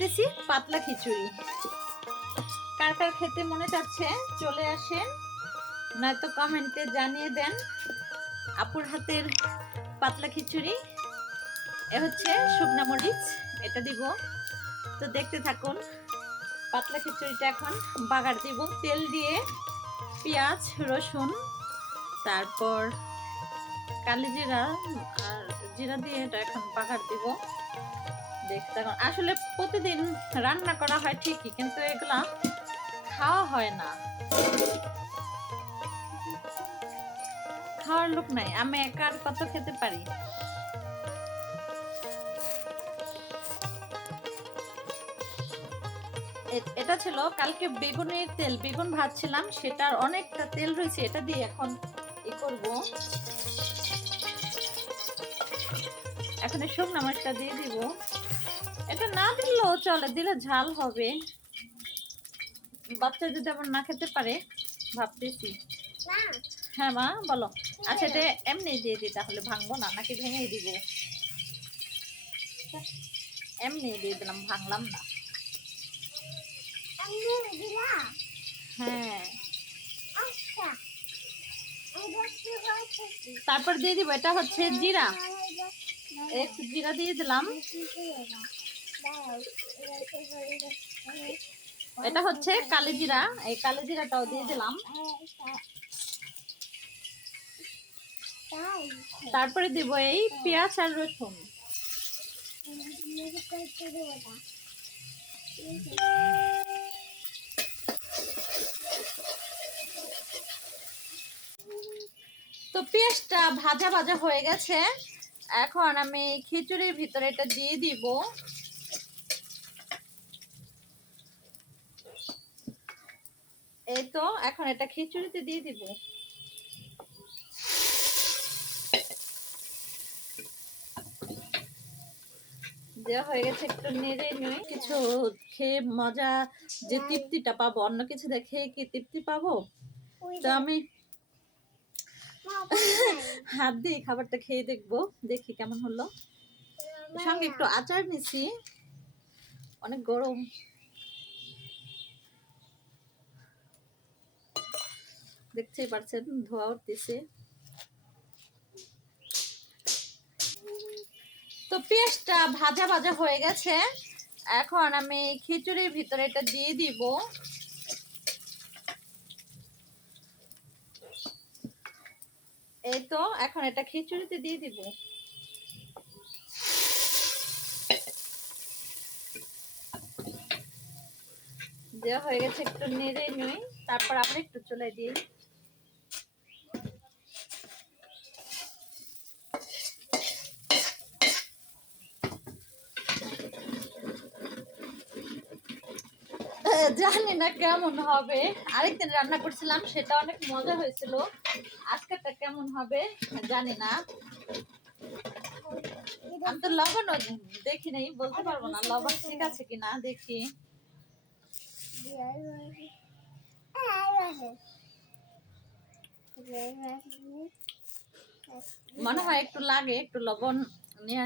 করতেছি পাতলা খিচুড়ি। কার কার খেতে মনে চাচ্ছে চলে আসেন, নয়তো কমেন্টে জানিয়ে দেন। আপুর হাতের পাতলা খিচুড়ি, এ হচ্ছে শুকনা মরিচ, এটা দিব। তো দেখতে থাকুন। পাতলা খিচুড়িটা এখন বাগার দিব তেল দিয়ে, পেঁয়াজ রসুন তারপর কালি জিরা আর জিরা দিয়ে এটা এখন বাগার দিব। দেখতে থাকুন। আসলে প্রতিদিন রান্না করা হয় ঠিকই, কিন্তু এগুলা খাওয়া হয় না, খাওয়ার লোক নাই। আমি একা আর কত খেতে পারি। এটা ছিল কালকে বেগুনের তেল, বেগুন ভাজছিলাম, সেটার অনেকটা তেল রয়েছে, এটা দিয়ে এখন ই করব। এখন এই শুকনো মরিচটা দিয়ে দিব। এটা না দিলেও চলে, দিলে ঝাল হবে, বাচ্চা যদি আবার না খেতে পারে ভাবতেছি। হ্যাঁ মা বলো। আচ্ছা এটা এমনি দিয়ে দিই, তাহলে ভাঙবো না নাকি ভেঙে দিব? এমনি দিয়ে দিলাম, ভাঙলাম না। হ্যাঁ তারপর দিয়ে দিব, এটা হচ্ছে জিরা, একটু জিরা দিয়ে দিলাম। এটা হচ্ছে কালি জিরা, এই কালি জিরাটাও দিয়ে দিলাম। তারপরে দিব এই পেঁয়াজ আর রসুন। তো পেঁয়াজটা ভাজা ভাজা হয়ে গেছে, এখন আমি খিচুড়ির ভিতরে এটা দিয়ে দিব। এই তো এখন এটা খিচুড়িতে দিয়ে দিব। দেওয়া হয়ে গেছে, একটু নেড়ে নিই। কিছু খেয়ে মজা যে তৃপ্তিটা পাবো, অন্য কিছু দেখে কি তৃপ্তি পাবো? তো আমি হাত দিয়ে খাবারটা খেয়ে দেখবো, দেখি কেমন হলো। সঙ্গে একটু আচার নিছি, অনেক গরম। দেখতেই পারছেন ধোয়া উঠতেছে। তো পেঁয়াজটা ভাজা ভাজা হয়ে গেছে, এখন আমি খিচুড়ির ভিতরে এটা দিয়ে দিব। এই তো এখন এটা খিচুড়িতে দিয়ে দিব। দেওয়া হয়ে গেছে, একটু নেড়ে নিই, তারপর আবার একটু চলে দিই। জানি না কেমন হবে, আরেকদিন রান্না করছিলাম সেটা অনেক মজা হয়েছিল, আজকেরটা কেমন হবে জানি না। আমি তো লবণও দেখি নাই, বলতে পারবো না লবণ ঠিক আছে কিনা, দেখি। মনে হয় একটু লাগে, একটু লবণ নিয়ে